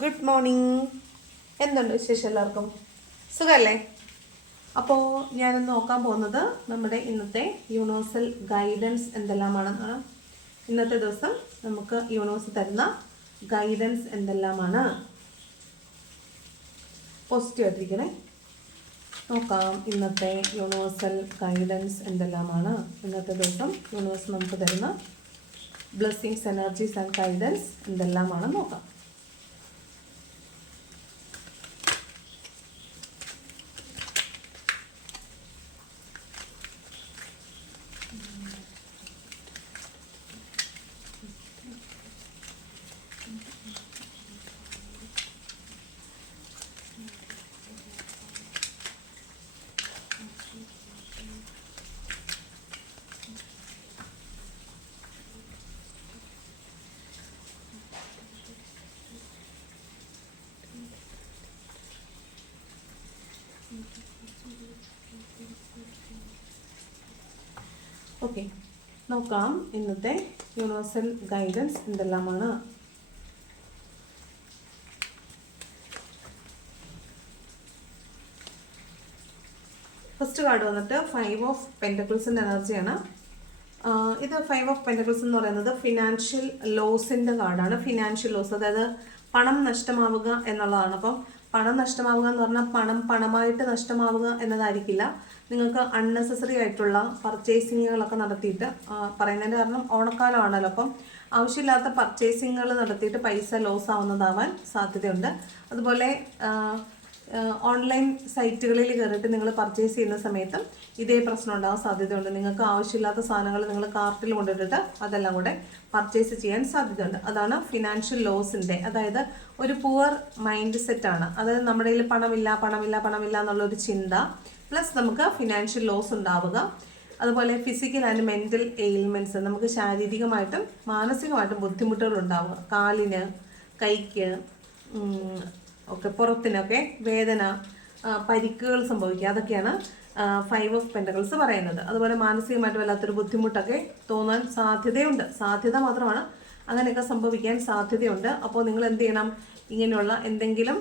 Good morning. എന്തുണ്ട് വിശേഷം എല്ലാവർക്കും? സുഖമല്ലേ? അപ്പോൾ ഞാനിന്ന് നോക്കാൻ പോകുന്നത് നമ്മുടെ ഇന്നത്തെ യൂണിവേഴ്സൽ ഗൈഡൻസ് എന്തെല്ലാമാണെന്നാണ്. ഇന്നത്തെ ദിവസം നമുക്ക് യൂണിവേഴ്സ് തരുന്ന ഗൈഡൻസ് എന്തെല്ലാമാണ്. പോസിറ്റീവ് ആയിട്ടിരിക്കണേ. നോക്കാം ഇന്നത്തെ യൂണിവേഴ്സൽ ഗൈഡൻസ് എന്തെല്ലാമാണ്. ഇന്നത്തെ ദിവസം യൂണിവേഴ്സ് നമുക്ക് തരുന്ന ബ്ലെസ്സിങ്സ്, എനർജീസ് ആൻഡ് ഗൈഡൻസ് എന്തെല്ലാമാണെന്ന് നോക്കാം. ഓക്കെ, നോക്കാം ഇന്നത്തെ യൂണിവേഴ്സൽ ഗൈഡൻസ് എന്തെല്ലാമാണ്. ഫസ്റ്റ് കാർഡ് വന്നിട്ട് 5 ഓഫ് പെൻറ്റക്കിൾസിൻ്റെ എനർജിയാണ്. ഇത് 5 ഓഫ് പെൻറ്റക്കിൾസ് എന്ന് പറയുന്നത് ഫിനാൻഷ്യൽ ലോസിൻ്റെ കാർഡാണ്. ഫിനാൻഷ്യൽ ലോസ്, അതായത് പണം നഷ്ടമാവുക എന്നുള്ളതാണ്. അപ്പം പണം നഷ്ടമാവുക എന്ന് പറഞ്ഞാൽ പണമായിട്ട് നഷ്ടമാവുക എന്നതായിരിക്കില്ല. നിങ്ങൾക്ക് അൺനെസസറി ആയിട്ടുള്ള പർച്ചേസിങ്ങുകളൊക്കെ നടത്തിയിട്ട്, പറയുന്നതിൻ്റെ കാരണം ഓണക്കാലമാണല്ലോ, അപ്പം ആവശ്യമില്ലാത്ത പർച്ചേസിങ്ങുകൾ നടത്തിയിട്ട് പൈസ ലോസ് ആവുന്നതാവാൻ സാധ്യതയുണ്ട്. അതുപോലെ ഓൺലൈൻ സൈറ്റുകളിൽ കയറിയിട്ട് നിങ്ങൾ പർച്ചേസ് ചെയ്യുന്ന സമയത്തും ഇതേ പ്രശ്നം ഉണ്ടാകാൻ സാധ്യതയുണ്ട്. നിങ്ങൾക്ക് ആവശ്യമില്ലാത്ത സാധനങ്ങൾ നിങ്ങൾ കാർട്ടിൽ കൊണ്ടിട്ടിട്ട് അതെല്ലാം കൂടെ പർച്ചേസ് ചെയ്യാൻ സാധ്യതയുണ്ട്. അതാണ് ഫിനാൻഷ്യൽ ലോസിൻ്റെ, അതായത് ഒരു പുവർ മൈൻഡ് സെറ്റാണ്. അതായത് നമ്മുടെ കയ്യിൽ പണമില്ല എന്നുള്ളൊരു ചിന്ത, പ്ലസ് നമുക്ക് ഫിനാൻഷ്യൽ ലോസ് ഉണ്ടാവുക. അതുപോലെ ഫിസിക്കൽ ആൻഡ് മെൻ്റൽ എയിൽമെൻറ്റ്സ്, നമുക്ക് ശാരീരികമായിട്ടും മാനസികമായിട്ടും ബുദ്ധിമുട്ടുകൾ ഉണ്ടാവുക. കാലിന്, കൈക്ക് ഒക്കെ, പുറത്തിനൊക്കെ വേദന, പരിക്കുകൾ സംഭവിക്കുക, അതൊക്കെയാണ് 5 ഓഫ് പെൻറ്റക്കിൾസ് പറയുന്നത്. അതുപോലെ മാനസികമായിട്ട് വല്ലാത്തൊരു ബുദ്ധിമുട്ടൊക്കെ തോന്നാൻ സാധ്യതയുണ്ട്. സാധ്യത മാത്രമാണ്, അങ്ങനെയൊക്കെ സംഭവിക്കാൻ സാധ്യതയുണ്ട്. അപ്പോൾ നിങ്ങൾ എന്ത് ചെയ്യണം? ഇങ്ങനെയുള്ള എന്തെങ്കിലും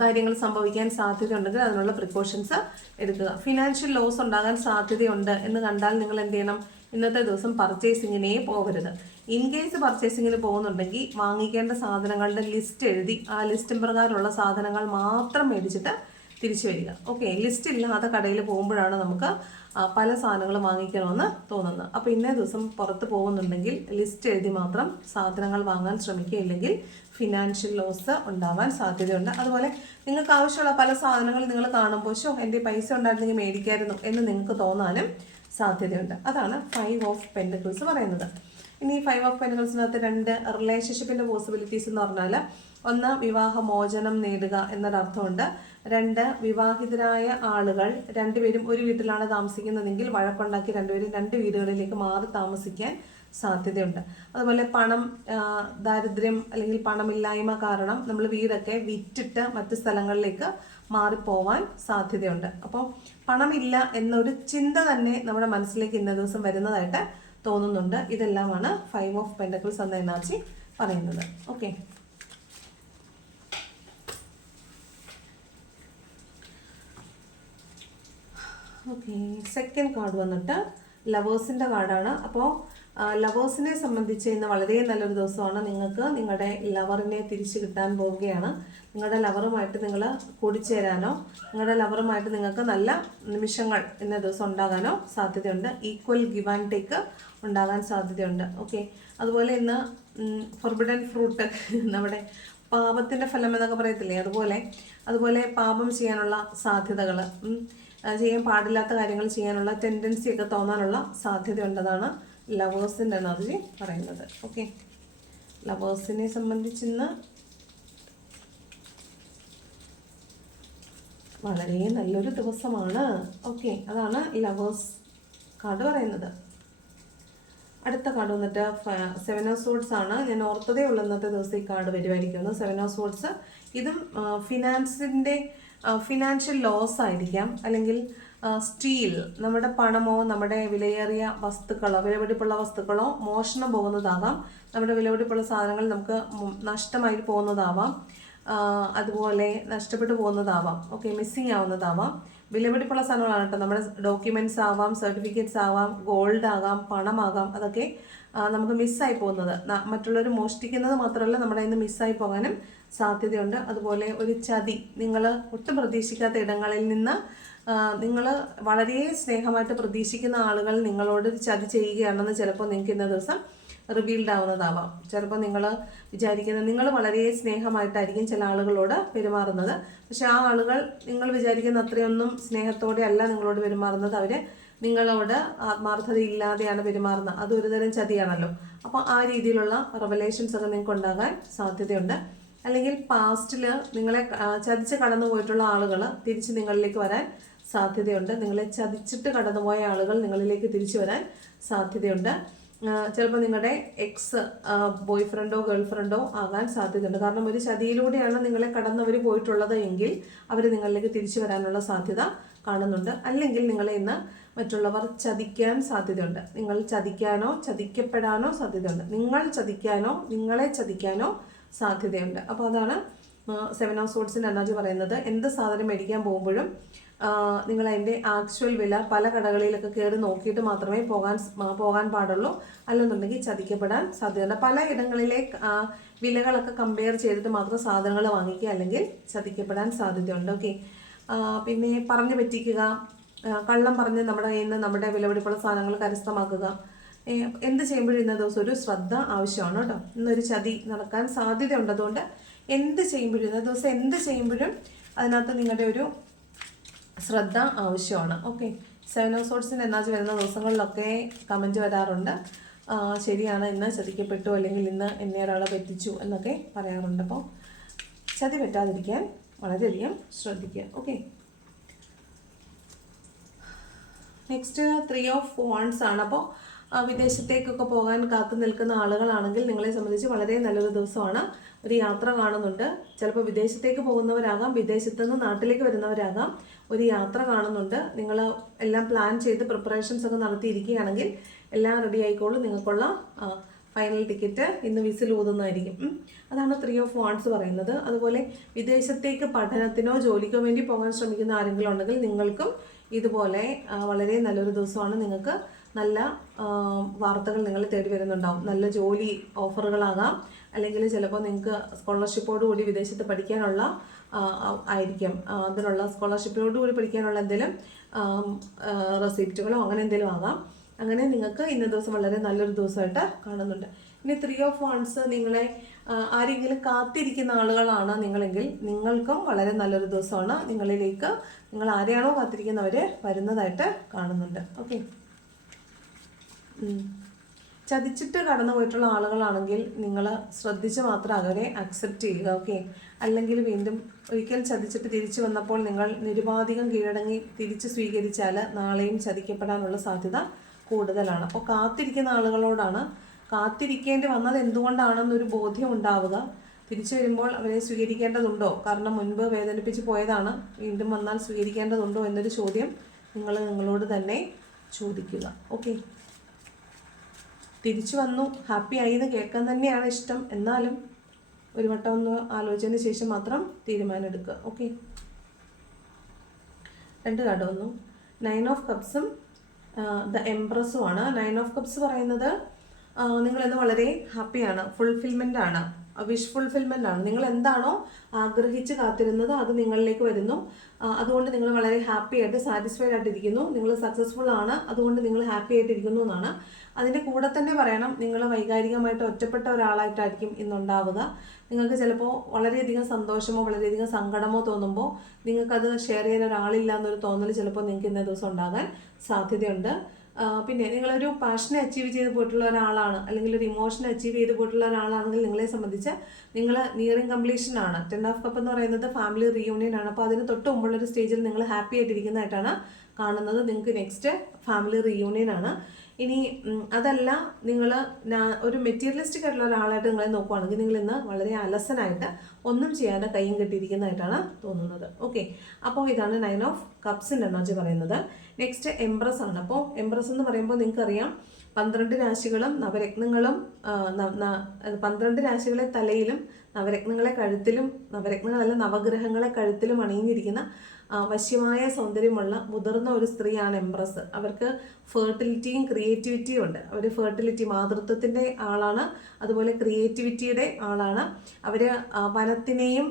കാര്യങ്ങൾ സംഭവിക്കാൻ സാധ്യതയുണ്ടെങ്കിൽ അതിനുള്ള പ്രിക്കോഷൻസ് എടുക്കുക. ഫിനാൻഷ്യൽ ലോസ് ഉണ്ടാകാൻ സാധ്യതയുണ്ട് എന്ന് കണ്ടാൽ നിങ്ങൾ എന്ത് ചെയ്യണം? ഇന്നത്തെ ദിവസം പർച്ചേസിങ്ങിനേ പോകരുത്. ഇൻ കേസ് പർച്ചേസിങ്ങിന് പോകുന്നുണ്ടെങ്കിൽ വാങ്ങിക്കേണ്ട സാധനങ്ങളുടെ ലിസ്റ്റ് എഴുതി ആ ലിസ്റ്റ് പ്രകാരമുള്ള സാധനങ്ങൾ മാത്രം മേടിച്ചിട്ട് തിരിച്ചു വരിക. ഓക്കെ, ലിസ്റ്റ് ഇല്ലാതെ കടയിൽ പോകുമ്പോഴാണ് നമുക്ക് പല സാധനങ്ങളും വാങ്ങിക്കണമെന്ന് തോന്നുന്നത്. അപ്പോൾ ഇന്നേ ദിവസം പുറത്ത് പോകുന്നുണ്ടെങ്കിൽ ലിസ്റ്റ് എഴുതി മാത്രം സാധനങ്ങൾ വാങ്ങാൻ ശ്രമിക്കുക, ഇല്ലെങ്കിൽ ഫിനാൻഷ്യൽ ലോസ് ഉണ്ടാവാൻ സാധ്യതയുണ്ട്. അതുപോലെ നിങ്ങൾക്ക് ആവശ്യമുള്ള പല സാധനങ്ങൾ നിങ്ങൾ കാണുമ്പോൾ എൻ്റെ പൈസ ഉണ്ടായിരുന്നെങ്കിൽ മേടിക്കായിരുന്നു എന്ന് നിങ്ങൾക്ക് തോന്നാനും സാധ്യതയുണ്ട്. അതാണ് 5 ഓഫ് പെൻറ്റക്കിൾസ് പറയുന്നത്. ഇനി 5 ഓഫ് പെൻറ്റക്കിൾസിനകത്ത് 2 റിലേഷൻഷിപ്പിൻ്റെ പോസിബിലിറ്റീസ് എന്ന് പറഞ്ഞാൽ, ഒന്ന് വിവാഹമോചനം നേടുക എന്നൊരർത്ഥമുണ്ട്. 2 വിവാഹിതരായ ആളുകൾ രണ്ടുപേരും ഒരു വീട്ടിലാണ് താമസിക്കുന്നതെങ്കിൽ വഴക്കുണ്ടാക്കി രണ്ടുപേരും 2 വീടുകളിലേക്ക് മാറി താമസിക്കാൻ സാധ്യതയുണ്ട്. അതുപോലെ ദാരിദ്ര്യം അല്ലെങ്കിൽ പണമില്ലായ്മ കാരണം നമ്മൾ വീടൊക്കെ വിറ്റിട്ട് മറ്റ് സ്ഥലങ്ങളിലേക്ക് മാറിപ്പോവാൻ സാധ്യതയുണ്ട്. അപ്പോൾ പണമില്ല എന്നൊരു ചിന്ത തന്നെ നമ്മുടെ മനസ്സിലേക്ക് ഇന്ന ദിവസം വരുന്നതായിട്ട് തോന്നുന്നുണ്ട്. ഇതെല്ലാമാണ് 5 ഓഫ് പെൻറ്റക്കിൾസ് എന്ന എനർജി പറയുന്നത്. ഓക്കെ, സെക്കൻഡ് കാർഡ് വന്നിട്ട് ലവേഴ്സിൻ്റെ കാർഡാണ്. അപ്പോൾ ലവേഴ്സിനെ സംബന്ധിച്ച് ഇന്ന് വളരെ നല്ലൊരു ദിവസമാണ്. നിങ്ങൾക്ക് നിങ്ങളുടെ ലവറിനെ തിരിച്ചു കിട്ടാൻ പോവുകയാണ്. നിങ്ങളുടെ ലവറുമായിട്ട് നിങ്ങൾ കൂടിച്ചേരാനോ നിങ്ങളുടെ ലവറുമായിട്ട് നിങ്ങൾക്ക് നല്ല നിമിഷങ്ങൾ ഇന്ന ദിവസം ഉണ്ടാകാനോ സാധ്യതയുണ്ട്. ഈക്വൽ ഗിവ് ആൻഡ് ടേക്ക് ഉണ്ടാകാൻ സാധ്യതയുണ്ട്. ഓക്കെ, അതുപോലെ ഇന്ന് ഫോർബിഡൻ ഫ്രൂട്ട്, നമ്മുടെ പാപത്തിൻ്റെ ഫലം എന്നൊക്കെ പറയത്തില്ലേ, അതുപോലെ പാപം ചെയ്യാനുള്ള സാധ്യതകൾ, ചെയ്യാൻ പാടില്ലാത്ത കാര്യങ്ങൾ ചെയ്യാനുള്ള ടെൻഡൻസിയൊക്കെ തോന്നാനുള്ള സാധ്യതയുണ്ടെന്നാണ് ലവേഴ്സിൻ്റെ എനർജി പറയുന്നത്. ഓക്കെ, ലവേഴ്സിനെ സംബന്ധിച്ചിന്ന് വളരെ നല്ലൊരു ദിവസമാണ്. ഓക്കെ, അതാണ് ലവേഴ്സ് കാർഡ് പറയുന്നത്. അടുത്ത കാർഡ് വന്നിട്ട് 7 ഓഫ് സോർഡ്സ് ആണ്. ഞാൻ ഓർത്തതേ ഉള്ളൂ ഇന്നത്തെ ദിവസം ഈ കാർഡ് വരുമായിരിക്കുന്നത്. 7 ഓഫ് സോർഡ്സ് ഇതും ഫിനാൻഷ്യൽ ലോസ് ആയിരിക്കാം, അല്ലെങ്കിൽ സ്റ്റീൽ, നമ്മുടെ പണമോ നമ്മുടെ വിലയേറിയ വസ്തുക്കളോ വിലപിടിപ്പുള്ള വസ്തുക്കളോ മോഷണം പോകുന്നതാകാം. നമ്മുടെ വിലപിടിപ്പുള്ള സാധനങ്ങൾ നമുക്ക് നഷ്ടമായി പോകുന്നതാവാം, അതുപോലെ നഷ്ടപ്പെട്ടു പോകുന്നതാവാം, ഓക്കെ, മിസ്സിങ് ആവുന്നതാവാം. വിലപിടിപ്പുള്ള സാധനങ്ങളാണ് കേട്ടോ. നമ്മുടെ ഡോക്യുമെൻറ്റ്സ് ആവാം, സർട്ടിഫിക്കറ്റ്സ് ആവാം, ഗോൾഡ് ആകാം, പണമാകാം. അതൊക്കെ നമുക്ക് മിസ്സായി പോകുന്നത്, മറ്റുള്ളവർ മോഷ്ടിക്കുന്നത് മാത്രമല്ല നമ്മുടെ കയ്യിൽ നിന്ന് മിസ്സായി പോകാനും സാധ്യതയുണ്ട്. അതുപോലെ ഒരു ചതി, നിങ്ങൾ ഒട്ടും പ്രതീക്ഷിക്കാത്ത ഇടങ്ങളിൽ നിന്ന് നിങ്ങൾ വളരെ സ്നേഹമായിട്ട് പ്രതീക്ഷിക്കുന്ന ആളുകൾ നിങ്ങളോട് ചതി ചെയ്യുകയാണെന്ന് ചിലപ്പോൾ നിങ്ങൾക്ക് ഇന്ന ദിവസം റിവീൽഡ് ആവുന്നതാവാം. ചിലപ്പോൾ നിങ്ങൾ വിചാരിക്കുന്നത്, നിങ്ങൾ വളരെ സ്നേഹമായിട്ടായിരിക്കും ചില ആളുകളോട് പെരുമാറുന്നത്. പക്ഷെ ആ ആളുകൾ നിങ്ങൾ വിചാരിക്കുന്ന അത്രയൊന്നും സ്നേഹത്തോടെ അല്ല നിങ്ങളോട് പെരുമാറുന്നത്. അവർ നിങ്ങളോട് ആത്മാർത്ഥത ഇല്ലാതെയാണ് പെരുമാറുന്നത്. അത് ഒരുതരം ചതിയാണല്ലോ. അപ്പോൾ ആ രീതിയിലുള്ള റെവലേഷൻസ് ഒക്കെ നിങ്ങൾക്ക് ഉണ്ടാകാൻ സാധ്യതയുണ്ട്. അല്ലെങ്കിൽ പാസ്റ്റിൽ നിങ്ങളെ ചതിച്ച് കടന്നു പോയിട്ടുള്ള ആളുകൾ തിരിച്ച് നിങ്ങളിലേക്ക് വരാൻ സാധ്യതയുണ്ട്. നിങ്ങളെ ചതിച്ചിട്ട് കടന്നുപോയ ആളുകൾ നിങ്ങളിലേക്ക് തിരിച്ചു വരാൻ സാധ്യതയുണ്ട്. ചിലപ്പോൾ നിങ്ങളുടെ എക്സ് ബോയ് ഫ്രണ്ടോ ഗേൾ ഫ്രണ്ടോ ആകാൻ സാധ്യതയുണ്ട്. കാരണം ഒരു ചതിയിലൂടെയാണ് നിങ്ങളെ കടന്നവർ പോയിട്ടുള്ളത് എങ്കിൽ അവർ നിങ്ങളിലേക്ക് തിരിച്ചു വരാനുള്ള സാധ്യത കാണുന്നുണ്ട്. അല്ലെങ്കിൽ നിങ്ങളെ ഇന്ന് മറ്റുള്ളവർ ചതിക്കാൻ സാധ്യതയുണ്ട്. നിങ്ങൾ ചതിക്കാനോ ചതിക്കപ്പെടാനോ സാധ്യതയുണ്ട്. നിങ്ങൾ ചതിക്കാനോ നിങ്ങളെ ചതിക്കാനോ സാധ്യതയുണ്ട്. അപ്പോൾ അതാണ് 7 ഓഫ് സോർഡ്സിൻ്റെ എനർജി പറയുന്നത്. എന്ത് സാധനം മേടിക്കാൻ പോകുമ്പോഴും നിങ്ങൾ അതിൻ്റെ ആക്ച്വൽ വില പല കടകളിലൊക്കെ കയറി നോക്കിയിട്ട് മാത്രമേ പോകാൻ പാടുള്ളൂ. അല്ലെന്നുണ്ടെങ്കിൽ ചതിക്കപ്പെടാൻ സാധ്യതയുണ്ട്. പല ഇടങ്ങളിലെ വിലകളൊക്കെ കമ്പയർ ചെയ്തിട്ട് മാത്രം സാധനങ്ങൾ വാങ്ങിക്കുക, അല്ലെങ്കിൽ ചതിക്കപ്പെടാൻ സാധ്യതയുണ്ട്. ഓക്കെ, പിന്നെ പറഞ്ഞു പറ്റിക്കുക, കള്ളം പറഞ്ഞ് നമ്മുടെ കയ്യിൽ നിന്ന് നമ്മുടെ വിലപിടിപ്പുള്ള സാധനങ്ങൾ കരസ്ഥമാക്കുക. എന്ത് ചെയ്യുമ്പോഴും ഇന്ന ദിവസം ഒരു ശ്രദ്ധ ആവശ്യമാണ് കേട്ടോ. ഇന്നൊരു ചതി നടക്കാൻ സാധ്യതയുണ്ട്. അതുകൊണ്ട് എന്ത് ചെയ്യുമ്പോഴും ഇന്ന ദിവസം എന്ത് ചെയ്യുമ്പോഴും അതിനകത്ത് നിങ്ങളുടെ ഒരു ശ്രദ്ധ ആവശ്യമാണ്. ഓക്കെ, 7 ഓഫ് സോർഡ്സിൻ്റെ എനർജി വരുന്ന ദിവസങ്ങളിലൊക്കെ കമൻറ്റ് വരാറുണ്ട്. ശരിയാണ്, ഇന്ന് ചതിക്കപ്പെട്ടു, അല്ലെങ്കിൽ ഇന്ന് എന്നെ ഒരാളെ പറ്റിച്ചു എന്നൊക്കെ പറയാറുണ്ട്. അപ്പോൾ ചതി പറ്റാതിരിക്കാൻ വളരെയധികം ശ്രദ്ധിക്കുക. ഓക്കെ, നെക്സ്റ്റ് 3 ഓഫ് വാണ്ട്സ് ആണ്. അപ്പോൾ വിദേശത്തേക്കൊക്കെ പോകാൻ കാത്തു നിൽക്കുന്ന ആളുകളാണെങ്കിൽ നിങ്ങളെ സംബന്ധിച്ച് വളരെ നല്ലൊരു ദിവസമാണ്. ഒരു യാത്ര കാണുന്നുണ്ട്. ചിലപ്പോൾ വിദേശത്തേക്ക് പോകുന്നവരാകാം, വിദേശത്ത് നിന്ന് നാട്ടിലേക്ക് വരുന്നവരാകാം. ഒരു യാത്ര കാണുന്നുണ്ട്. നിങ്ങൾ എല്ലാം പ്ലാൻ ചെയ്ത് പ്രിപ്പറേഷൻസ് ഒക്കെ നടത്തിയിരിക്കുകയാണെങ്കിൽ എല്ലാം റെഡി ആയിക്കോളും. നിങ്ങൾക്കുള്ള ഫൈനൽ ടിക്കറ്റ് ഇന്ന് വിസിൽ ഊതുന്നതായിരിക്കും. അതാണ് 3 ഓഫ് വാണ്ട്സ് പറയുന്നത്. അതുപോലെ വിദേശത്തേക്ക് പഠനത്തിനോ ജോലിക്കോ വേണ്ടി പോകാൻ ശ്രമിക്കുന്ന ആരെങ്കിലും ഉണ്ടെങ്കിൽ നിങ്ങൾക്കും ഇതുപോലെ വളരെ നല്ലൊരു ദിവസമാണ്. നിങ്ങൾക്ക് നല്ല വാർത്തകൾ നിങ്ങൾ തേടി വരുന്നുണ്ടാവും. നല്ല ജോലി ഓഫറുകളാകാം, അല്ലെങ്കിൽ ചിലപ്പോൾ നിങ്ങൾക്ക് സ്കോളർഷിപ്പോടുകൂടി വിദേശത്ത് പഠിക്കാനുള്ള ആയിരിക്കും. അതിനുള്ള സ്കോളർഷിപ്പോടുകൂടി പഠിക്കാനുള്ള എന്തെങ്കിലും റെസിപ്റ്റുകളോ അങ്ങനെ എന്തെങ്കിലും ആകാം. അങ്ങനെ നിങ്ങൾക്ക് ഇന്ന ദിവസം വളരെ നല്ലൊരു ദിവസമായിട്ട് കാണുന്നുണ്ട്. ഇനി 3 ഓഫ് വാണ്ട്സ് നിങ്ങളെ ആരെങ്കിലും കാത്തിരിക്കുന്ന ആളുകളാണ് നിങ്ങളെങ്കിൽ നിങ്ങൾക്കും വളരെ നല്ലൊരു ദിവസമാണ്. നിങ്ങളിലേക്ക് നിങ്ങൾ ആരെയാണോ കാത്തിരിക്കുന്നവർ വരുന്നതായിട്ട് കാണുന്നുണ്ട്. ഓക്കെ, ചതിച്ചിട്ട് കടന്നു പോയിട്ടുള്ള ആളുകളാണെങ്കിൽ നിങ്ങൾ ശ്രദ്ധിച്ച് മാത്രം അവരെ അക്സെപ്റ്റ് ചെയ്യുക. ഓക്കെ, അല്ലെങ്കിൽ വീണ്ടും ഒരിക്കൽ ചതിച്ചിട്ട് തിരിച്ചു വന്നപ്പോൾ നിങ്ങൾ നിരുപാധികം കീഴടങ്ങി തിരിച്ച് സ്വീകരിച്ചാൽ നാളെയും ചതിക്കപ്പെടാനുള്ള സാധ്യത കൂടുതലാണ്. അപ്പോൾ കാത്തിരിക്കുന്ന ആളുകളോടാണ്, കാത്തിരിക്കേണ്ടി വന്നത് എന്തുകൊണ്ടാണെന്നൊരു ബോധ്യം ഉണ്ടാവുക. തിരിച്ചു വരുമ്പോൾ അവരെ സ്വീകരിക്കേണ്ടതുണ്ടോ, കാരണം മുൻപ് വേദനിപ്പിച്ച് പോയതാണ്, വീണ്ടും വന്നാൽ സ്വീകരിക്കേണ്ടതുണ്ടോ എന്നൊരു ചോദ്യം നിങ്ങൾ നിങ്ങളോട് തന്നെ ചോദിക്കുക. ഓക്കെ, തിരിച്ചു വന്നു ഹാപ്പി ആയി എന്ന് കേൾക്കാൻ തന്നെയാണ് ഇഷ്ടം. എന്നാലും ഒരു വട്ടം ഒന്ന് ആലോചിച്ചതിന് ശേഷം മാത്രം തീരുമാനം എടുക്കുക. ഓക്കെ, 2 കാർഡ് വന്നു. 9 ഓഫ് കപ്സും ദ എംപ്രസും ആണ്. 9 ഓഫ് കപ്സ് പറയുന്നത് നിങ്ങളിന്ന് വളരെ ഹാപ്പിയാണ്, ഫുൾഫിൽമെൻ്റ് ആണ്, വിഷ് ഫുൾഫിൽമെൻ്റ് ആണ്. നിങ്ങൾ എന്താണോ ആഗ്രഹിച്ച് കാത്തിരുന്നത് അത് നിങ്ങളിലേക്ക് വരുന്നു. അതുകൊണ്ട് നിങ്ങൾ വളരെ ഹാപ്പി ആയിട്ട് സാറ്റിസ്ഫൈഡ് ആയിട്ടിരിക്കുന്നു. നിങ്ങൾ സക്സസ്ഫുൾ ആണ്, അതുകൊണ്ട് നിങ്ങൾ ഹാപ്പി ആയിട്ടിരിക്കുന്നു എന്നാണ്. അതിൻ്റെ കൂടെ തന്നെ പറയണം, നിങ്ങൾ വൈകാരികമായിട്ട് ഒറ്റപ്പെട്ട ഒരാളായിട്ടായിരിക്കും ഇന്നുണ്ടാവുക. നിങ്ങൾക്ക് ചിലപ്പോൾ വളരെയധികം സന്തോഷമോ വളരെയധികം സങ്കടമോ തോന്നുമ്പോൾ നിങ്ങൾക്കത് ഷെയർ ചെയ്യാൻ ഒരാളില്ല എന്നൊരു തോന്നൽ ചിലപ്പോൾ നിങ്ങൾക്ക് ഇന്നേ ദിവസം ഉണ്ടാകാൻ സാധ്യതയുണ്ട്. പിന്നെ നിങ്ങളൊരു പാഷനെ അച്ചീവ് ചെയ്ത് പോയിട്ടുള്ള ഒരാളാണ്, അല്ലെങ്കിൽ ഒരു ഇമോഷനെ അച്ചീവ് ചെയ്ത് പോയിട്ടുള്ള ഒരാളാണെങ്കിൽ നിങ്ങളെ സംബന്ധിച്ച് നിങ്ങൾ നിയറിങ് കംപ്ലീഷനാണ്. 10 ഓഫ് കപ്പ് എന്ന് പറയുന്നത് ഫാമിലി റീയൂണിയൻ ആണ്. അപ്പോൾ അതിന് തൊട്ട് മുമ്പുള്ളൊരു സ്റ്റേജിൽ നിങ്ങൾ ഹാപ്പി ആയിട്ടിരിക്കുന്നതായിട്ടാണ് കാണുന്നത്. നിങ്ങൾക്ക് നെക്സ്റ്റ് ഫാമിലി റീയൂണിയൻ ആണ്. ഇനി അതല്ല നിങ്ങൾ ഒരു മെറ്റീരിയലിസ്റ്റിക് ആയിട്ടുള്ള ഒരാളായിട്ട് നിങ്ങളെ നോക്കുവാണെങ്കിൽ നിങ്ങൾ ഇന്ന് വളരെ അലസനായിട്ട് ഒന്നും ചെയ്യാതെ കൈയും കെട്ടിയിരിക്കുന്നതായിട്ടാണ് തോന്നുന്നത്. ഓക്കെ, അപ്പോൾ ഇതാണ് 9 ഓഫ് കപ്സിൻ്റെ എനർജി പറയുന്നത്. നെക്സ്റ്റ് എംപ്രസ് ആണ്. അപ്പോൾ എംപ്രസ് എന്ന് പറയുമ്പോൾ നിങ്ങൾക്കറിയാം 12 രാശികളും നവരത്നങ്ങളും 12 രാശികളെ തലയിലും നവരത്നങ്ങളെ കഴുത്തിലും, നവരത്നങ്ങളല്ല നവഗ്രഹങ്ങളെ കഴുത്തിലും അണിഞ്ഞിരിക്കുന്ന വശ്യമായ സൗന്ദര്യമുള്ള മുതിർന്ന ഒരു സ്ത്രീയാണ് എംപ്രസ്. അവർക്ക് ഫെർട്ടിലിറ്റിയും ക്രിയേറ്റിവിറ്റിയും ഉണ്ട്. അവർ ഫെർട്ടിലിറ്റി മാതൃത്വത്തിൻ്റെ ആളാണ്, അതുപോലെ ക്രിയേറ്റിവിറ്റിയുടെ ആളാണ്. അവർ വനത്തിനെയും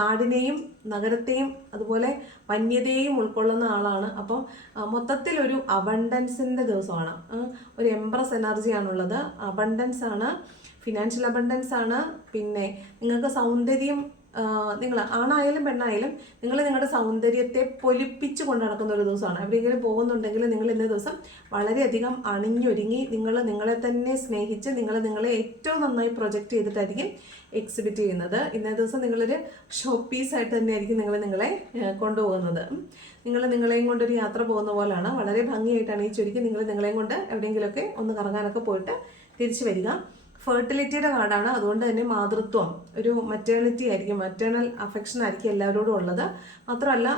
നാടിനെയും നഗരത്തെയും അതുപോലെ വന്യതയെയും ഉൾക്കൊള്ളുന്ന ആളാണ്. അപ്പം മൊത്തത്തിൽ ഒരു അബണ്ടൻസിൻ്റെ ദിവസമാണ്. ഒരു എംപ്രസ് എനർജിയാണുള്ളത്. അബണ്ടൻസ് ആണ്, ഫിനാൻഷ്യൽ അബണ്ടൻസ് ആണ്. പിന്നെ നിങ്ങൾക്ക് സൗന്ദര്യം, നിങ്ങൾ ആണായാലും പെണ്ണായാലും നിങ്ങൾ നിങ്ങളുടെ സൗന്ദര്യത്തെ പൊലിപ്പിച്ച് കൊണ്ട് നടക്കുന്ന ഒരു ദിവസമാണ്. എവിടെയെങ്കിലും പോകുന്നുണ്ടെങ്കിൽ നിങ്ങൾ ഇന്നേ ദിവസം വളരെയധികം അണിഞ്ഞൊരുങ്ങി നിങ്ങളെ തന്നെ സ്നേഹിച്ച് നിങ്ങളെ ഏറ്റവും നന്നായി പ്രൊജക്റ്റ് ചെയ്തിട്ടായിരിക്കും എക്സിബിറ്റ് ചെയ്യുന്നത്. ഇന്നേ ദിവസം നിങ്ങളൊരു ഷോ പീസായിട്ട് തന്നെയായിരിക്കും നിങ്ങളെ കൊണ്ടുപോകുന്നത്. നിങ്ങളെയും കൊണ്ടൊരു യാത്ര പോകുന്ന പോലെയാണ്. വളരെ ഭംഗിയായിട്ടാണ് ഈ ചുരുക്കി നിങ്ങളെയും കൊണ്ട് എവിടെയെങ്കിലുമൊക്കെ ഒന്ന് കറങ്ങാനൊക്കെ പോയിട്ട് തിരിച്ചു വരിക. ഫെർട്ടിലിറ്റിയുടെ കാർഡാണ്. അതുകൊണ്ട് തന്നെ മാതൃത്വം, ഒരു മറ്റേണിറ്റി ആയിരിക്കും, മറ്റേണൽ അഫെക്ഷൻ ആയിരിക്കും എല്ലാവരോടും ഉള്ളത്. മാത്രമല്ല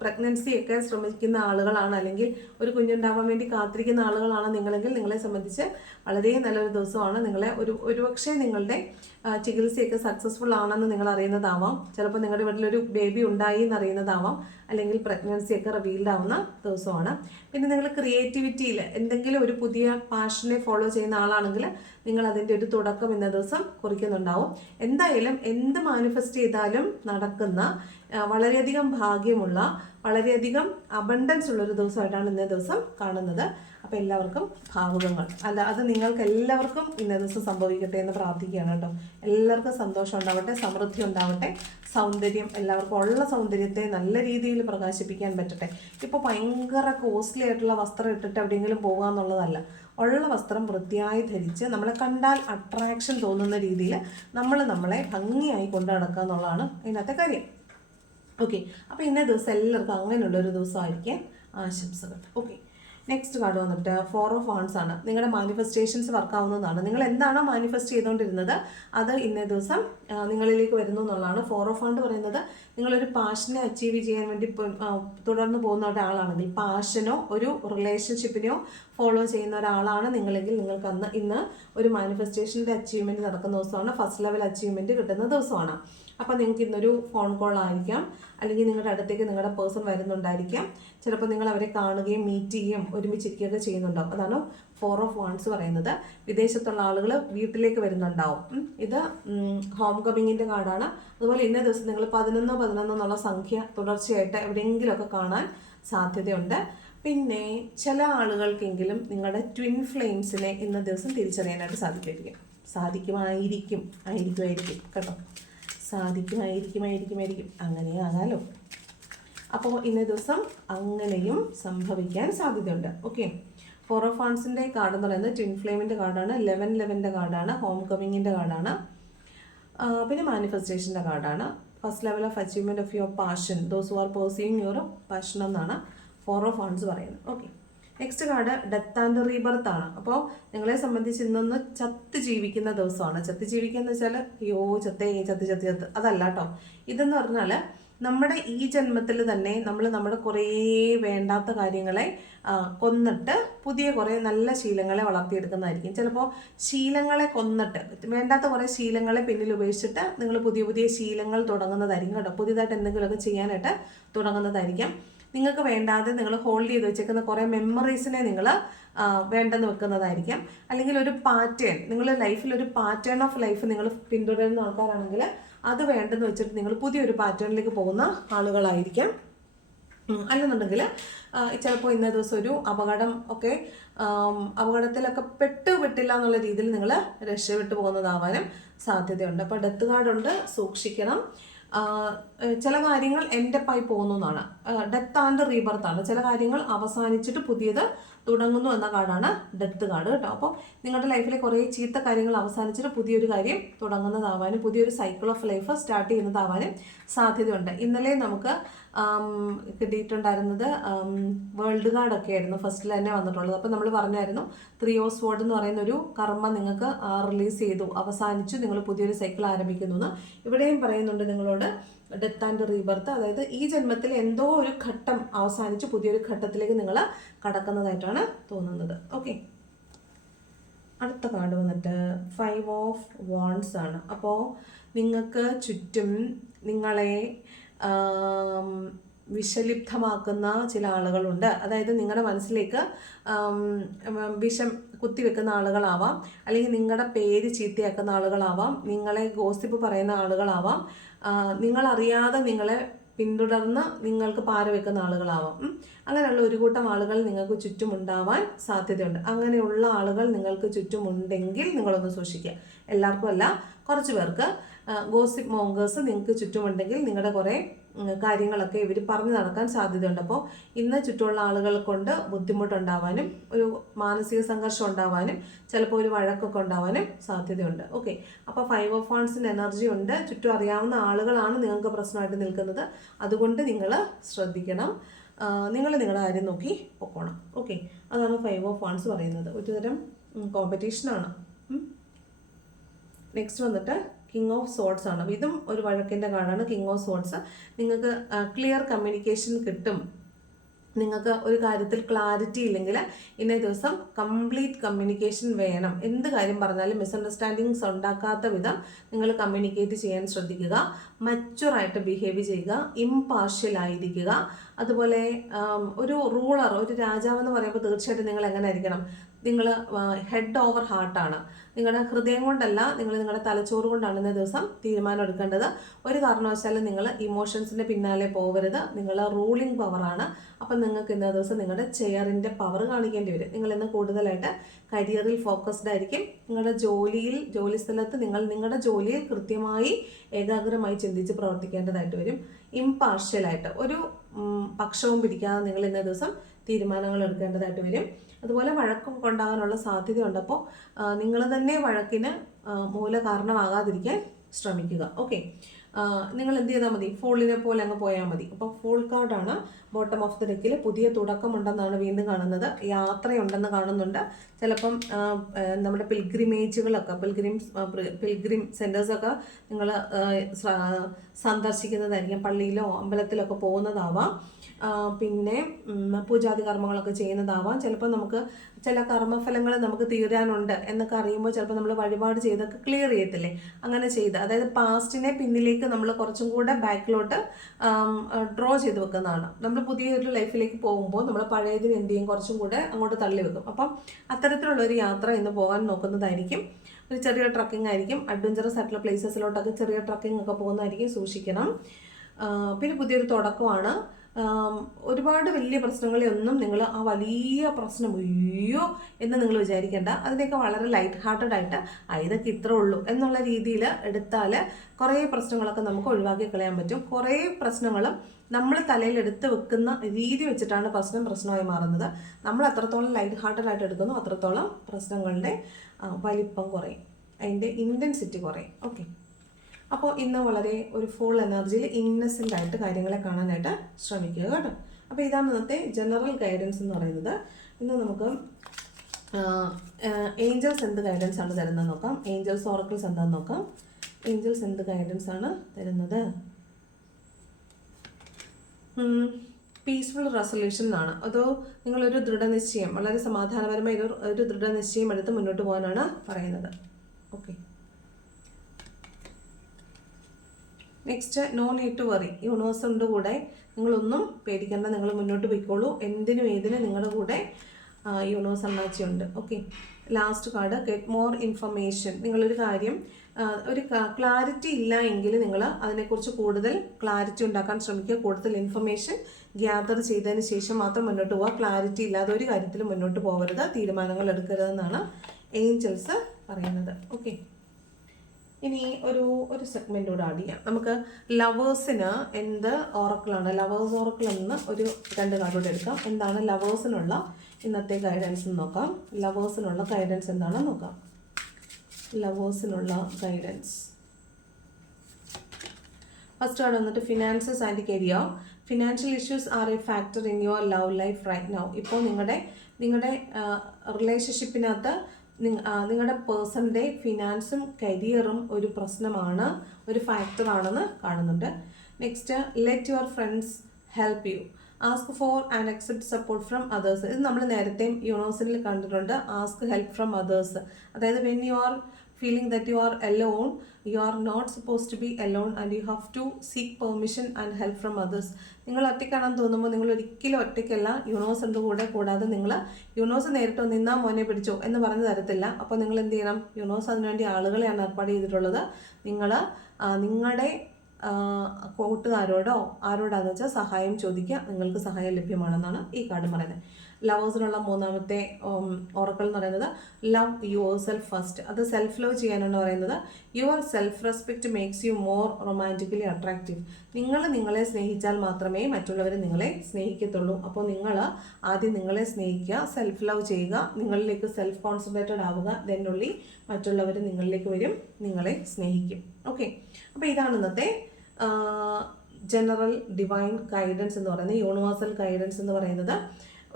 പ്രഗ്നൻസി ഒക്കെ ശ്രമിക്കുന്ന ആളുകളാണ്, അല്ലെങ്കിൽ ഒരു കുഞ്ഞുണ്ടാവാൻ വേണ്ടി കാത്തിരിക്കുന്ന ആളുകളാണ് നിങ്ങളെങ്കിൽ നിങ്ങളെ സംബന്ധിച്ച് വളരെ നല്ലൊരു ദിവസമാണ്. നിങ്ങളെ ഒരുപക്ഷെ നിങ്ങളുടെ ചികിത്സയൊക്കെ സക്സസ്ഫുൾ ആണെന്ന് നിങ്ങൾ അറിയുന്നതാവാം. ചിലപ്പോൾ നിങ്ങളുടെ വീട്ടിലൊരു ബേബി ഉണ്ടായി എന്നറിയുന്നതാവാം, അല്ലെങ്കിൽ പ്രഗ്നൻസിയൊക്കെ റിവീൽഡ് ആവുന്ന ദിവസമാണ്. പിന്നെ നിങ്ങൾ ക്രിയേറ്റിവിറ്റിയിൽ എന്തെങ്കിലും ഒരു പുതിയ പാഷനെ ഫോളോ ചെയ്യുന്ന ആളാണെങ്കിൽ നിങ്ങൾ അതിൻ്റെ ഒരു തുടക്കം ഇന്ന ദിവസം കുറിക്കുന്നുണ്ടാവും. എന്തായാലും എന്ത് മാനിഫെസ്റ്റ് ചെയ്താലും നടക്കുന്ന വളരെയധികം ഭാഗ്യമുള്ള, വളരെയധികം അബണ്ടൻസ് ഉള്ളൊരു ദിവസമായിട്ടാണ് ഇന്നേ ദിവസം കാണുന്നത്. അപ്പോൾ എല്ലാവർക്കും ഭാവുകങ്ങൾ. അത് നിങ്ങൾക്ക് എല്ലാവർക്കും ഇന്നേ ദിവസം സംഭവിക്കട്ടെ എന്ന് പ്രാർത്ഥിക്കുകയാണ് കേട്ടോ. എല്ലാവർക്കും സന്തോഷം ഉണ്ടാവട്ടെ, സമൃദ്ധി ഉണ്ടാവട്ടെ, സൗന്ദര്യം, എല്ലാവർക്കും ഉള്ള സൗന്ദര്യത്തെ നല്ല രീതിയിൽ പ്രകാശിപ്പിക്കാൻ പറ്റട്ടെ. ഇപ്പോൾ ഭയങ്കര കോസ്റ്റ്ലി ആയിട്ടുള്ള വസ്ത്രം ഇട്ടിട്ട് എവിടെയെങ്കിലും പോകുക എന്നുള്ളതല്ല. ഉള്ള വസ്ത്രം വൃത്തിയായി ധരിച്ച് നമ്മളെ കണ്ടാൽ അട്രാക്ഷൻ തോന്നുന്ന രീതിയിൽ നമ്മളെ ഭംഗിയായി കൊണ്ടു നടക്കുക എന്നുള്ളതാണ് ഇതിനകത്തെ കാര്യം. ഓക്കെ, അപ്പോൾ ഇന്നേ ദിവസം എല്ലാവർക്കും അങ്ങനെയുള്ളൊരു ദിവസമായിരിക്കും ആശംസകൾ. ഓക്കെ, നെക്സ്റ്റ് കാർഡ് വന്നിട്ട് 4 ഓഫ് വാണ്ട്സ് ആണ്. നിങ്ങളുടെ മാനിഫെസ്റ്റേഷൻസ് വർക്കാവുന്നതാണ്. നിങ്ങൾ എന്താണോ മാനിഫെസ്റ്റ് ചെയ്തുകൊണ്ടിരുന്നത് അത് ഇന്നേ ദിവസം നിങ്ങളിലേക്ക് വരുന്നു എന്നുള്ളതാണ്. 4 ഓഫ് വാണ്ട് പറയുന്നത് നിങ്ങളൊരു പാഷനെ അച്ചീവ് ചെയ്യാൻ വേണ്ടി തുടർന്ന് പോകുന്ന ഒരാളാണെങ്കിൽ, പാഷനോ ഒരു റിലേഷൻഷിപ്പിനെയോ ഫോളോ ചെയ്യുന്ന ഒരാളാണ് നിങ്ങളെങ്കിൽ നിങ്ങൾക്ക് ഇന്ന് ഒരു മാനിഫെസ്റ്റേഷൻ്റെ അച്ചീവ്മെൻറ്റ് നടക്കുന്ന ദിവസമാണ്. ഫസ്റ്റ് ലെവൽ അച്ചീവ്മെൻറ്റ് കിട്ടുന്ന ദിവസമാണ്. അപ്പോൾ നിങ്ങൾക്ക് ഇന്നൊരു ഫോൺ കോൾ ആയിരിക്കാം, അല്ലെങ്കിൽ നിങ്ങളുടെ അടുത്തേക്ക് നിങ്ങളുടെ പേഴ്സൺ വരുന്നുണ്ടായിരിക്കാം. ചിലപ്പോൾ നിങ്ങൾ അവരെ കാണുകയും മീറ്റ് ചെയ്യുകയും ഒരുമിച്ചിരിക്കുകയൊക്കെ ചെയ്യുന്നുണ്ടാവും. അതാണ് 4 ഓഫ് വാണ്ട്സ് പറയുന്നത്. വിദേശത്തുള്ള ആളുകൾ വീട്ടിലേക്ക് വരുന്നുണ്ടാവും. ഇത് ഹോം കമ്മിങ്ങിൻ്റെ കാർഡാണ്. അതുപോലെ ഇന്ന ദിവസം നിങ്ങൾ 11 എന്നുള്ള സംഖ്യ തുടർച്ചയായിട്ട് എവിടെയെങ്കിലുമൊക്കെ കാണാൻ സാധ്യതയുണ്ട്. പിന്നെ ചില ആളുകൾക്കെങ്കിലും നിങ്ങളുടെ ട്വിൻ ഫ്ലെയിംസിനെ ഇന്ന ദിവസം തിരിച്ചറിയാനായിട്ട് സാധിക്കുമായിരിക്കും കേട്ടോ. സാധിക്കുമായിരിക്കും, അങ്ങനെയാകാലോ. അപ്പോൾ ഇന്നേ ദിവസം അങ്ങനെയും സംഭവിക്കാൻ സാധ്യതയുണ്ട്. ഓക്കെ, 4 ഓഫ് വാണ്ട്സിൻ്റെ കാർഡ് എന്ന് പറയുന്നത് ട്വിൻ ഫ്ലെയിമിൻ്റെ കാർഡാണ്, 11 കാർഡാണ്, ഹോം കമ്മിങ്ങിൻ്റെ കാർഡാണ്, പിന്നെ മാനിഫെസ്റ്റേഷൻ്റെ കാർഡാണ്. First level of achievement of your passion, those who are perceiving your passion എന്നാണ് 4 ഓഫ് വാണ്ട്സ് പറയുന്നത്. Okay, next card death and rebirth ആണ്. അപ്പോൾ നിങ്ങളെ സംബന്ധിച്ച് ഇന്നൊന്ന് ചത്ത് ജീവിക്കുന്ന ദിവസമാണ്. ചത്ത് ജീവിക്കുക എന്ന് വെച്ചാൽ അയ്യോ ചത്ത് അതല്ല കേട്ടോ. ഇതെന്ന് പറഞ്ഞാൽ നമ്മുടെ ഈ ജന്മത്തിൽ തന്നെ നമ്മുടെ കുറേ വേണ്ടാത്ത കാര്യങ്ങളെ കൊന്നിട്ട് പുതിയ കുറേ നല്ല ശീലങ്ങളെ വളർത്തിയെടുക്കുന്നതായിരിക്കും. ചിലപ്പോൾ ശീലങ്ങളെ കൊന്നിട്ട് വേണ്ടാത്ത കുറേ ശീലങ്ങളെ പിന്നിൽ ഉപേക്ഷിച്ചിട്ട് നിങ്ങൾ പുതിയ ശീലങ്ങൾ തുടങ്ങുന്നതായിരിക്കും കേട്ടോ. പുതിയതായിട്ട് എന്തെങ്കിലുമൊക്കെ ചെയ്യാനായിട്ട് തുടങ്ങുന്നതായിരിക്കും. നിങ്ങൾക്ക് വേണ്ടാതെ നിങ്ങൾ ഹോൾഡ് ചെയ്ത് വെച്ചേക്കുന്ന കുറേ മെമ്മറീസിനെ നിങ്ങൾ വേണ്ടെന്ന് വെക്കുന്നതായിരിക്കാം. അല്ലെങ്കിൽ ഒരു പാറ്റേൺ, നിങ്ങൾ ലൈഫിൽ ഒരു പാറ്റേൺ ഓഫ് ലൈഫ് നിങ്ങൾ പിന്തുടരുന്ന ആൾക്കാരാണെങ്കിൽ അത് വേണ്ടെന്ന് വെച്ചിട്ട് നിങ്ങൾ പുതിയൊരു പാറ്റേണിലേക്ക് പോകുന്ന ആളുകളായിരിക്കാം. അല്ലെന്നുണ്ടെങ്കിൽ ചിലപ്പോൾ ഇന്നേ ദിവസം ഒരു അപകടത്തിലൊക്കെ പെട്ടില്ല എന്നുള്ള രീതിയിൽ നിങ്ങൾ രക്ഷപ്പെട്ടു പോകുന്നതാവാനും സാധ്യതയുണ്ട്. അപ്പോൾ ഡെത്ത് കാർഡുണ്ട്, സൂക്ഷിക്കണം. ചില കാര്യങ്ങൾ എൻഡപ്പായി പോകുന്നതാണ്. ഡെത്ത് ആൻഡ് റീബർത്ത് ആണ്. ചില കാര്യങ്ങൾ അവസാനിച്ചിട്ട് പുതിയത് തുടങ്ങുന്നു എന്ന കാർഡാണ് ഡെത്ത് കാർഡ് കേട്ടോ. അപ്പോൾ നിങ്ങളുടെ ലൈഫിലെ കുറേ ചീത്ത കാര്യങ്ങൾ അവസാനിച്ചിട്ട് പുതിയൊരു കാര്യം തുടങ്ങുന്നതാവാനും പുതിയൊരു സൈക്കിൾ ഓഫ് ലൈഫ് സ്റ്റാർട്ട് ചെയ്യുന്നതാവാനും സാധ്യതയുണ്ട്. ഇന്നലെ നമുക്ക് കിട്ടിയിട്ടുണ്ടായിരുന്നത് വേൾഡ് കാർഡൊക്കെ ആയിരുന്നു ഫസ്റ്റിൽ തന്നെ വന്നിട്ടുള്ളത്. അപ്പോൾ നമ്മൾ പറഞ്ഞായിരുന്നു 3 ഓഫ് സ്വോർഡ് എന്ന് പറയുന്ന ഒരു കർമ്മ നിങ്ങൾക്ക് റിലീസ് ചെയ്തു, അവസാനിച്ചു, നിങ്ങൾ പുതിയൊരു സൈക്കിൾ ആരംഭിക്കുന്നു എന്ന്. ഇവിടെയും പറയുന്നുണ്ട് നിങ്ങളോട് ഡെത്ത് ആൻഡ് റീബർത്ത്, അതായത് ഈ ജന്മത്തിൽ എന്തോ ഒരു ഘട്ടം അവസാനിച്ച് പുതിയൊരു ഘട്ടത്തിലേക്ക് നിങ്ങൾ കടക്കുന്നതായിട്ടാണ് തോന്നുന്നത്. ഓക്കെ, അടുത്ത കാർഡ് വന്നിട്ട് 5 ഓഫ് വാണ്ട്സ് ആണ്. അപ്പോൾ നിങ്ങൾക്ക് ചുറ്റും നിങ്ങളെ വിഷലിപ്തമാക്കുന്ന ചില ആളുകളുണ്ട്. അതായത് നിങ്ങളുടെ മനസ്സിലേക്ക് വിഷം കുത്തിവെക്കുന്ന ആളുകളാവാം, അല്ലെങ്കിൽ നിങ്ങളുടെ പേര് ചീത്തയാക്കുന്ന ആളുകളാവാം, നിങ്ങളെ ഗോസിപ്പ് പറയുന്ന ആളുകളാവാം, നിങ്ങളറിയാതെ നിങ്ങളെ പിന്തുടർന്ന് നിങ്ങൾക്ക് പാര വെക്കുന്ന ആളുകളാവാം. അങ്ങനെയുള്ള ഒരു കൂട്ടം ആളുകൾ നിങ്ങൾക്ക് ചുറ്റുമുണ്ടാവാൻ സാധ്യതയുണ്ട്. അങ്ങനെയുള്ള ആളുകൾ നിങ്ങൾക്ക് ചുറ്റുമുണ്ടെങ്കിൽ നിങ്ങളൊന്ന് സൂക്ഷിക്കുക. എല്ലാവർക്കും അല്ല, കുറച്ച് പേർക്ക് ഗോസിപ്പ് മോങ്കേഴ്സ് നിങ്ങൾക്ക് ചുറ്റുമുണ്ടെങ്കിൽ നിങ്ങളുടെ കുറേ കാര്യങ്ങളൊക്കെ ഇവർ പറഞ്ഞു നടക്കാൻ സാധ്യതയുണ്ട്. അപ്പോൾ ഇന്ന് ചുറ്റുമുള്ള ആളുകൾ കൊണ്ട് ബുദ്ധിമുട്ടുണ്ടാവാനും ഒരു മാനസിക സംഘർഷം ഉണ്ടാവാനും ചിലപ്പോൾ ഒരു വഴക്കൊക്കെ ഉണ്ടാവാനും സാധ്യതയുണ്ട്. ഓക്കെ, അപ്പോൾ 5 ഓഫ് വാണ്ട്സിൻ്റെ എനർജി ഉണ്ട്. ചുറ്റും അറിയാവുന്ന ആളുകളാണ് നിങ്ങൾക്ക് പ്രശ്നമായിട്ട് നിൽക്കുന്നത്. അതുകൊണ്ട് നിങ്ങൾ ശ്രദ്ധിക്കണം. നിങ്ങൾ നിങ്ങളുടെ കാര്യം നോക്കി പൊക്കോണം. ഓക്കെ, അതാണ് 5 ഓഫ് വാണ്ട്സ് പറയുന്നത്. ഒരുതരം കോമ്പറ്റീഷനാണ്. നെക്സ്റ്റ് വന്നിട്ട് കിങ് ഓഫ് സോർഡ്സ് ആണ്. ഇതും ഒരു വഴക്കിൻ്റെ കാർഡാണ്. കിങ് ഓഫ് സോർഡ്സ്, നിങ്ങൾക്ക് ക്ലിയർ കമ്മ്യൂണിക്കേഷൻ കിട്ടും. നിങ്ങൾക്ക് ഒരു കാര്യത്തിൽ ക്ലാരിറ്റി ഇല്ലെങ്കിൽ ഇന്നേ ദിവസം കംപ്ലീറ്റ് കമ്മ്യൂണിക്കേഷൻ വേണം. എന്ത് കാര്യം പറഞ്ഞാലും മിസ്അണ്ടർസ്റ്റാൻഡിങ്സ് ഉണ്ടാക്കാത്ത വിധം നിങ്ങൾ കമ്മ്യൂണിക്കേറ്റ് ചെയ്യാൻ ശ്രദ്ധിക്കുക. മച്ചുറായിട്ട് ബിഹേവ് ചെയ്യുക, ഇംപാർഷ്യൽ ആയിരിക്കുക. അതുപോലെ ഒരു റൂളർ, ഒരു രാജാവ് എന്ന് പറയുമ്പോൾ തീർച്ചയായിട്ടും നിങ്ങൾ എങ്ങനെ ആയിരിക്കണം? നിങ്ങൾ ഹെഡ് ഓവർ ഹാർട്ടാണ്. നിങ്ങളുടെ ഹൃദയം കൊണ്ടല്ല, നിങ്ങൾ നിങ്ങളുടെ തലച്ചോറ് കൊണ്ടാണ് ഇന്നേ ദിവസം തീരുമാനം എടുക്കേണ്ടത്. ഒരു കാരണവശാലും നിങ്ങൾ ഇമോഷൻസിൻ്റെ പിന്നാലെ പോകരുത്. നിങ്ങൾ റൂളിംഗ് പവറാണ്. അപ്പം നിങ്ങൾക്ക് ഇന്നേ ദിവസം നിങ്ങളുടെ ചെയറിൻ്റെ പവർ കാണിക്കേണ്ടി വരും. നിങ്ങൾ ഇന്ന് കൂടുതലായിട്ട് കരിയറിൽ ഫോക്കസ്ഡ് ആയിരിക്കും. നിങ്ങളുടെ ജോലി സ്ഥലത്ത് നിങ്ങൾ നിങ്ങളുടെ ജോലിയിൽ കൃത്യമായി ഏകാഗ്രമായി ചിന്തിച്ച് പ്രവർത്തിക്കേണ്ടതായിട്ട് വരും. ഇംപാർഷ്യലായിട്ട് ഒരു പക്ഷവും പിടിക്കാതെ നിങ്ങൾ ഇന്നേ ദിവസം തീരുമാനങ്ങൾ എടുക്കേണ്ടതായിട്ട് വരും. അതുപോലെ വഴക്കൊക്കെ ഉണ്ടാകാനുള്ള സാധ്യതയുണ്ട്. അപ്പോൾ നിങ്ങൾ തന്നെ വഴക്കിന് മൂല കാരണമാകാതിരിക്കാൻ ശ്രമിക്കുക. ഓക്കെ, നിങ്ങൾ എന്ത് ചെയ്താൽ മതി? ഫൂളിനെ പോലെ അങ്ങ് പോയാൽ മതി. അപ്പോൾ ഫൂൾ കാർഡാണ് ബോട്ടം ഓഫ് ദ ഡെക്കിൽ. പുതിയ തുടക്കമുണ്ടെന്നാണ് വീണ്ടും കാണുന്നത്. യാത്രയുണ്ടെന്ന് കാണുന്നുണ്ട്. ചിലപ്പം നമ്മുടെ പിൽഗ്രിമേജുകളൊക്കെ പിൽഗ്രിം സെൻറ്റേഴ്സൊക്കെ നിങ്ങൾ സന്ദർശിക്കുന്നതായിരിക്കും. പള്ളിയിലോ അമ്പലത്തിലൊക്കെ പോകുന്നതാവാം. പിന്നെ പൂജാതി കർമ്മങ്ങളൊക്കെ ചെയ്യുന്നതാവാം. ചിലപ്പോൾ നമുക്ക് ചില കർമ്മഫലങ്ങൾ നമുക്ക് തീരാനുണ്ട് എന്നൊക്കെ അറിയുമ്പോൾ ചിലപ്പോൾ നമ്മൾ വഴിപാട് ചെയ്തൊക്കെ ക്ലിയർ ചെയ്യത്തില്ലേ? അങ്ങനെ ചെയ്ത്, അതായത് പാസ്റ്റിനെ പിന്നിലേക്ക് നമ്മൾ കുറച്ചും കൂടെ ബാക്കിലോട്ട് ഡ്രോ ചെയ്ത് വെക്കുന്നതാണ്. നമ്മൾ പുതിയൊരു ലൈഫിലേക്ക് പോകുമ്പോൾ നമ്മൾ പഴയതിന് എന്ത് ചെയ്യും? കുറച്ചും കൂടെ അങ്ങോട്ട് തള്ളി വെക്കും. അപ്പം അത്തരത്തിലുള്ളൊരു യാത്ര ഇന്ന് പോകാൻ നോക്കുന്നതായിരിക്കും. ഒരു ചെറിയ ട്രക്കിംഗ് ആയിരിക്കും. അഡ്വഞ്ചറസ് ആയിട്ടുള്ള പ്ലേസസിലോട്ടൊക്കെ ചെറിയ ട്രക്കിംഗ് ഒക്കെ പോകുന്നതായിരിക്കും. സൂക്ഷിക്കണം. പിന്നെ പുതിയൊരു തുടക്കമാണ്. ഒരുപാട് വലിയ പ്രശ്നങ്ങളെയൊന്നും നിങ്ങൾ ആ വലിയ പ്രശ്നം അയ്യോ എന്ന് നിങ്ങൾ വിചാരിക്കേണ്ട. അതിനെയൊക്കെ വളരെ ലൈറ്റ് ഹാർട്ടഡ് ആയിട്ട് ഇതൊക്കെ ഇത്രേ ഉള്ളൂ എന്നുള്ള രീതിയിൽ എടുത്താൽ കുറേ പ്രശ്നങ്ങളൊക്കെ നമുക്ക് ഒഴിവാക്കി കളയാൻ പറ്റും. കുറേ പ്രശ്നങ്ങളും നമ്മൾ തലയിൽ എടുത്ത് വെക്കുന്ന രീതി വെച്ചിട്ടാണ് പ്രശ്നമായി മാറുന്നത്. നമ്മൾ എത്രത്തോളം ലൈറ്റ് ഹാർട്ടഡ് ആയിട്ട് എടുക്കുന്നു അത്രത്തോളം പ്രശ്നങ്ങളുടെ വലിപ്പം കുറയും, അതിൻ്റെ ഇൻറ്റൻസിറ്റി കുറയും. ഓക്കെ, അപ്പോൾ ഇന്ന് വളരെ ഒരു ഫുൾ എനർജിയിൽ ഇന്നസെൻ്റ് ആയിട്ട് കാര്യങ്ങളെ കാണാനായിട്ട് ശ്രമിക്കുക കേട്ടോ. അപ്പോൾ ഇതാണ് ഇന്നത്തെ ജനറൽ ഗൈഡൻസ് എന്ന് പറയുന്നത്. ഇന്ന് നമുക്ക് ഏഞ്ചൽസ് എന്ത് ഗൈഡൻസ് ആണ് തരുന്നത് നോക്കാം. ഏഞ്ചൽസ് ഓറക്കിൾസ് എന്താണെന്ന് നോക്കാം. ഏഞ്ചൽസ് എന്ത് ഗൈഡൻസ് ആണ് തരുന്നത്? പീസ്ഫുൾ റെസൊല്യൂഷൻ ആണ്. അതോ നിങ്ങളൊരു ദൃഢനിശ്ചയം, വളരെ സമാധാനപരമായ ഒരു ദൃഢനിശ്ചയം എടുത്ത് മുന്നോട്ട് പോകാനാണ് പറയുന്നത്. Okay, next no need to worry. Universe ഉണ്ട് കൂടെ. നിങ്ങളൊന്നും പേടിക്കേണ്ട, നിങ്ങൾ മുന്നോട്ട് പോയിക്കോളൂ. എന്തിനും ഏതിനും നിങ്ങളുടെ കൂടെ യൂണിവേഴ്സ് അണ്ണാച്ചിയുണ്ട്. Okay, last card get more information. നിങ്ങളൊരു കാര്യം ഒരു ക്ലാരിറ്റി ഇല്ല എങ്കിൽ നിങ്ങൾ അതിനെക്കുറിച്ച് കൂടുതൽ ക്ലാരിറ്റി ഉണ്ടാക്കാൻ ശ്രമിക്കുക. കൂടുതൽ ഇൻഫർമേഷൻ ഗ്യാദർ ചെയ്തതിന് ശേഷം മാത്രം മുന്നോട്ട് പോവുക. ക്ലാരിറ്റി ഇല്ലാതെ ഒരു കാര്യത്തിലും മുന്നോട്ട് പോകരുത്, തീരുമാനങ്ങൾ എടുക്കരുതെന്നാണ് ഏഞ്ചൽസ് പറയുന്നത്. ഓക്കെ, ഇനി ഒരു സെഗ്മെൻ്റ് കൂടെ ആഡ് ചെയ്യാം. നമുക്ക് ലവേഴ്സിന് എന്ത് ഓറക്കിളാണ്? ലവേഴ്സ് ഓറക്കിൾ എന്ന് ഒരു 2 കാർഡ് കൂടെ എടുക്കാം. എന്താണ് ലവേഴ്സിനുള്ള ഇന്നത്തെ ഗൈഡൻസ് നോക്കാം. ലവേഴ്സിനുള്ള ഗൈഡൻസ് എന്താണെന്ന് നോക്കാം. ലവേഴ്സിനുള്ള ഗൈഡൻസ് ഫസ്റ്റ് കാർഡ് വന്നിട്ട് finances and career. Financial issues are a factor in your love life right now. ഇപ്പോൾ നിങ്ങളുടെ റിലേഷൻഷിപ്പിനകത്ത് നിങ്ങളുടെ പേഴ്സണിൻ്റെ ഫിനാൻസും കരിയറും ഒരു പ്രശ്നമാണ്, ഒരു ഫാക്ടറാണെന്ന് കാണുന്നുണ്ട്. Next, let your friends help you. Ask for and accept support from others. ഇത് നമ്മൾ നേരത്തെയും യൂണിവേഴ്സിറ്റിയിൽ കണ്ടിട്ടുണ്ട്. ആസ്ക് ഹെൽപ്പ് ഫ്രം അതേഴ്സ്, അതായത് when you are feeling that you are alone, you are not supposed to be alone and you have to seek permission and help from others. നിങ്ങൾ ഒറ്റയ്ക്കാണെന്ന് തോന്നുമ്പോൾ നിങ്ങൾ ഒരിക്കലും ഒറ്റയ്ക്കല്ല, യൂണിവേഴ്സിൻ്റെ കൂടാതെ നിങ്ങൾ യൂണിവേഴ്സ് നേരിട്ടോ നിന്നാ മോനെ പിടിച്ചോ എന്ന് പറഞ്ഞു തരത്തില്ല. അപ്പോൾ നിങ്ങൾ എന്ത് ചെയ്യണം? യൂണിവേഴ്സ് അതിനുവേണ്ടി ആളുകളെയാണ് ഏർപ്പാട് ചെയ്തിട്ടുള്ളത്. നിങ്ങൾ നിങ്ങളുടെ കൂട്ടുകാരോടോ ആരോടാന്ന് വെച്ചാൽ സഹായം ചോദിക്കുക, നിങ്ങൾക്ക് സഹായം ലഭ്യമാണെന്നാണ് ഈ കാർഡ് പറയുന്നത്. ലവേഴ്സിനുള്ള മൂന്നാമത്തെ ഓറക്കിൾ എന്ന് പറയുന്നത് ലവ് യുവർ സെൽഫ് ഫസ്റ്റ്. അത് സെൽഫ് ലവ് ചെയ്യാനാണ് പറയുന്നത്. Your self respect makes you more romantically attractive. നിങ്ങൾ നിങ്ങളെ സ്നേഹിച്ചാൽ മാത്രമേ മറ്റുള്ളവർ നിങ്ങളെ സ്നേഹിക്കത്തുള്ളൂ. അപ്പോൾ നിങ്ങൾ ആദ്യം നിങ്ങളെ സ്നേഹിക്കുക, സെൽഫ് ലവ് ചെയ്യുക, നിങ്ങളിലേക്ക് സെൽഫ് കോൺസെൻട്രേറ്റഡ് ആവുക. ദെൻ ഒള്ളി മറ്റുള്ളവർ നിങ്ങളിലേക്ക് വരും, നിങ്ങളെ സ്നേഹിക്കും. ഓക്കെ, അപ്പോൾ ഇതാണ് ഇന്നത്തെ ജനറൽ ഡിവൈൻ ഗൈഡൻസ് എന്ന് പറയുന്നത്, യൂണിവേഴ്സൽ ഗൈഡൻസ് എന്ന് പറയുന്നത്.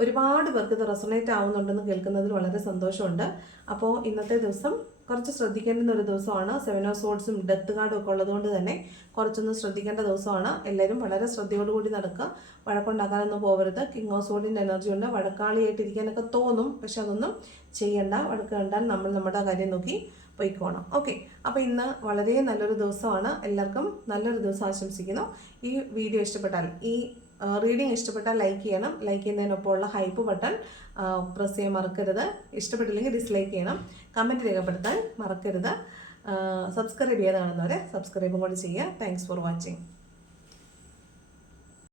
ഒരുപാട് പേർക്ക് ഇത് റെസൊണേറ്റ് ആവുന്നുണ്ടെന്ന് കേൾക്കുന്നതിൽ വളരെ സന്തോഷമുണ്ട്. അപ്പോൾ ഇന്നത്തെ ദിവസം കുറച്ച് ശ്രദ്ധിക്കേണ്ടുന്ന ഒരു ദിവസമാണ്. 7 ഓഫ് സോർഡ്സും ഡെത്ത് കാർഡും ഒക്കെ ഉള്ളതുകൊണ്ട് തന്നെ കുറച്ചൊന്ന് ശ്രദ്ധിക്കേണ്ട ദിവസമാണ്. എല്ലാവരും വളരെ ശ്രദ്ധയോടുകൂടി നടക്കുക, വഴക്കുണ്ടാക്കാനൊന്നും പോകരുത്. കിങ് ഓഫ് സോർഡിൻ്റെ എനർജി ഉണ്ട്. വഴക്കാളിയായിട്ടിരിക്കാനൊക്കെ തോന്നും, പക്ഷെ അതൊന്നും ചെയ്യണ്ട. വഴക്ക് കണ്ടാൽ നമ്മൾ നമ്മുടെ കാര്യം നോക്കി പോയിക്കോണം. ഓക്കെ, അപ്പോൾ ഇന്ന് വളരെ നല്ലൊരു ദിവസമാണ്. എല്ലാവർക്കും നല്ലൊരു ദിവസം ആശംസിക്കുന്നു. ഈ വീഡിയോ ഇഷ്ടപ്പെട്ടാൽ, ഈ റീഡിങ് ഇഷ്ടപ്പെട്ടാൽ ലൈക്ക് ചെയ്യണം. ലൈക്ക് ചെയ്യുന്നതിനൊപ്പം ഉള്ള ഹൈപ്പ് ബട്ടൺ പ്രസ് ചെയ്യാൻ മറക്കരുത്. ഇഷ്ടപ്പെട്ടില്ലെങ്കിൽ ഡിസ്ലൈക്ക് ചെയ്യണം. കമൻറ്റ് രേഖപ്പെടുത്താൻ മറക്കരുത്. സബ്സ്ക്രൈബ് ചെയ്യാതെ കാണുന്നവരെ സബ്സ്ക്രൈബും കൂടി ചെയ്യുക. Thanks for watching.